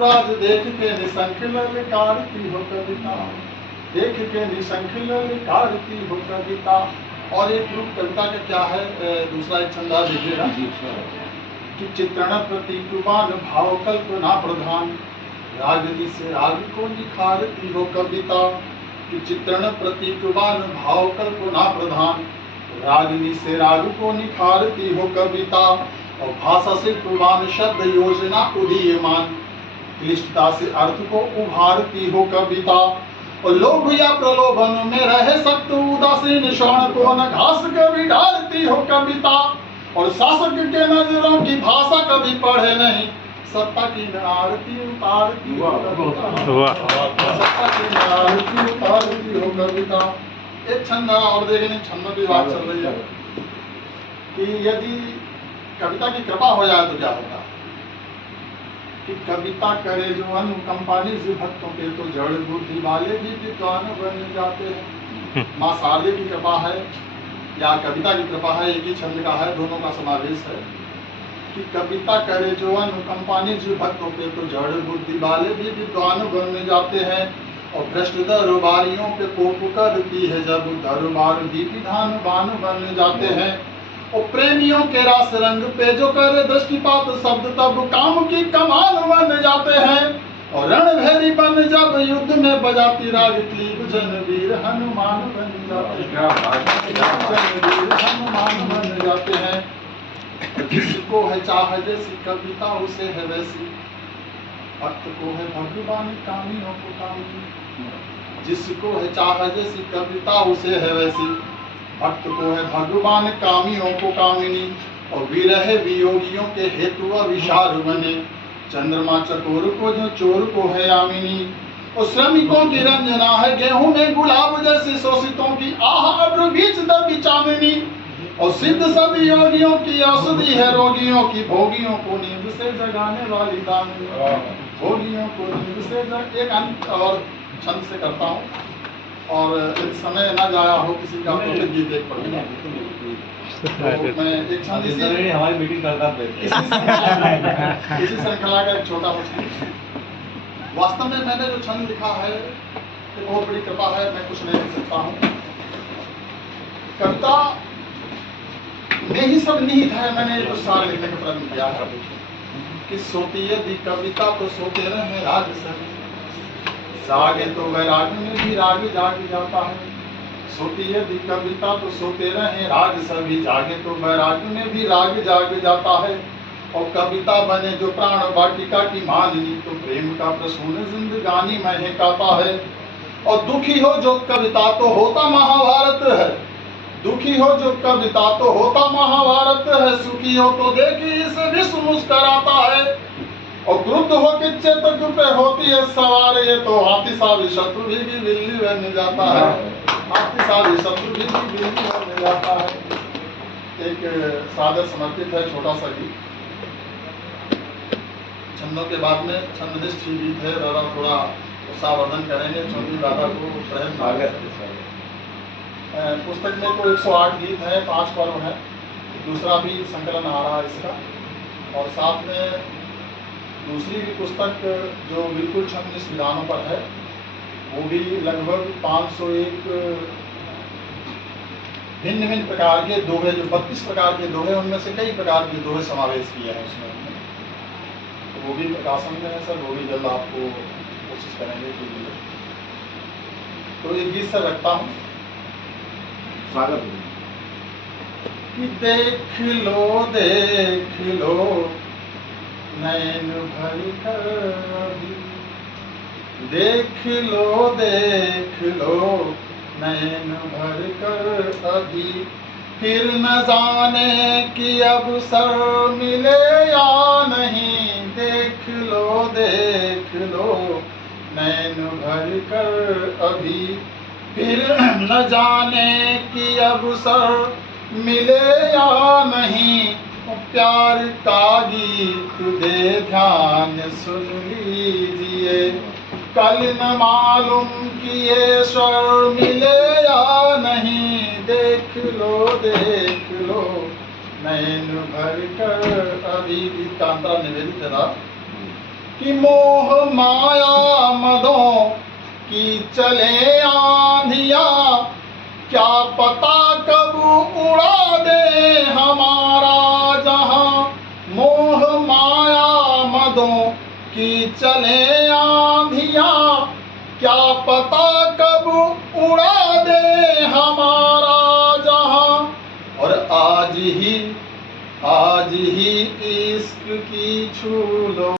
राज देख के निसंख ललकारती हो कविता, देख के निसंख ललकारती हो कविता। और एक रूप कविता का क्या है, दूसरा एक छंदा देखिएगा कि चित्रण प्रतीकवान भाव कल्पना प्रधान, रागनी से राग को निखारती हो कविता। कि चित्रण प्रतीकवान भाव कल्पना प्रधान, रागनी से राग को निखारती हो कविता। और भाषा शिल्पवान शब्द योजना उदीयमान, क्लिष्टता से अर्थ को उभारती हो कविता। और लोभ या प्रलोभन में रहे सख्त उदासीन श्रवण को न घास कभी डालती हो कविता। और शासक के नजरों की भाषा कभी पढ़े नहीं, सत्ता की आरती उतारती हो कविता। सत्ता की आरती उतारती हो कविता। एक छंद और देखेंगे, छंदों की बात चल रही है कि यदि कविता की कृपा हो जाए तो क्या होगा। कि कविता करे जो अनुकंपा निज भक्तों के, तो जड़ बुद्धि वाले भी विद्वान बन जाते हैं। माँ शारदे की कृपा है या कविता की कृपा है, एक ही छंद का है, दोनों का समावेश है। कि कविता करे जो अनुकंपा निज भक्तों के, तो जड़ बुद्धि वाले भी विद्वान बन जाते हैं। और भ्रष्ट दरबारियों पे कोप करती है जब, दरबार भी विधानवान बन जाते हैं। और प्रेमियों के रास रंग पे जो करे दृष्टिपात शब्द, तब काम की कमान बन जाते हैं। और रणभेरी बन जब युद्ध में बजाती राग क्लीब, जनवीर हनुमान बन जाते हैं। जनवीर हनुमान बन जाते हैं। जिसको है चाह जैसी कविता उसे है वैसी, भक्त को है भगवान कामियों को कामी। जिसको है चाह जैसी कविता उसे है वैसी, भक्त को है भगवान कामियों को कामिनी। और विरह वियोगियों के हेतु अविशार बने, चंद्रमा चकोर को जो चोर को है यामिनी। और श्रमिकों की रंजना है गेहूं में गुलाब जैसी, शोषितों की आह अब्र बीच दबी चांदनी। और सिद्ध सभी योगियों की औषधि है रोगियों की, भोगियों को नींद से जगाने वाली दामिनी। भोगियों को नींद से एक अंत और छंद से करता हूँ, और यदि समय न जाया हो किसी का तो गीत देख पड़ूंगा। तो मैं एक छंद हमारी मीटिंग करता इसी श्रृंखला का एक छोटा सा, वास्तव में मैंने जो छंद लिखा है ये बहुत बड़ी कृपा है, मैं कुछ नहीं लिख सकता हूँ। कविता में ही सब निहित है। मैंने जो सारे लिखने का प्रयत्न किया है कि सोती यदि कविता तो सोते रहे राग सभी, जागे तो वैराग में भी राग जाग जाता है। सोती यदि कविता तो सोते रहे राग सभी, जागे तो वैराग में भी राग जाग जाता है। और कविता बने जो प्राण वाटिका की मालिनी, तो प्रेम का प्रसून जिंदगानी महकाता है। और दुखी हो जो कविता तो होता महाभारत है, दुखी हो जो कविता तो होता महाभारत है। सुखी हो तो देखी इसे विश्व मुस्कराता है। और क्रुद्ध हो कि चेतक पे होती है सवार, ये तो हाथी सा भी शत्रु भी बिल्ली बन जाता है। हाथी सा भी शत्रु भी बिल्ली बन जाता है। एक सादर समर्पित है छोटा सा गीत। छंदों के बाद में छंदनिष्ठ गीत है, दादा थोड़ा उत्साहवर्धन करेंगे। चौधरी दादा को स्वागत। पुस्तक में तो 108 गीत है, 5 पर्व है, दूसरा भी संकलन आ रहा है इसका। और साथ में दूसरी भी पुस्तक जो बिल्कुल छंदनिष्ठ विधानों पर है, वो भी लगभग 501 भिन्न भिन्न प्रकार के दोहे, जो 32 प्रकार के दोहे, उनमें से कई प्रकार के दोहे समावेश किए हैं उसमें। तो वो भी प्रकाशन में है सर, वो भी जल्द आपको कोशिश करेंगे कि तो एक गीत सर रखता हूँ, स्वागत। कि देख लो नैन भर कर अभी, देख लो नैन भर कर अभी। फिर न जाने कि अब सर मिले या नहीं, देख लो नैन भर कर अभी। फिर न जाने कि अब सर मिले या नहीं, प्यार का गीत दे ध्यान सुन लीजिए। कल न मालूम कि ये स्वर मिले या नहीं, देख लो नैन भर कर अभी। गीत का अंतरा निवेदित है। कि मोह माया मदों की चले आंधिया, क्या पता कब उड़ा दे हमारा जहां। मोह माया मदों की चले आंधिया, क्या पता कब उड़ा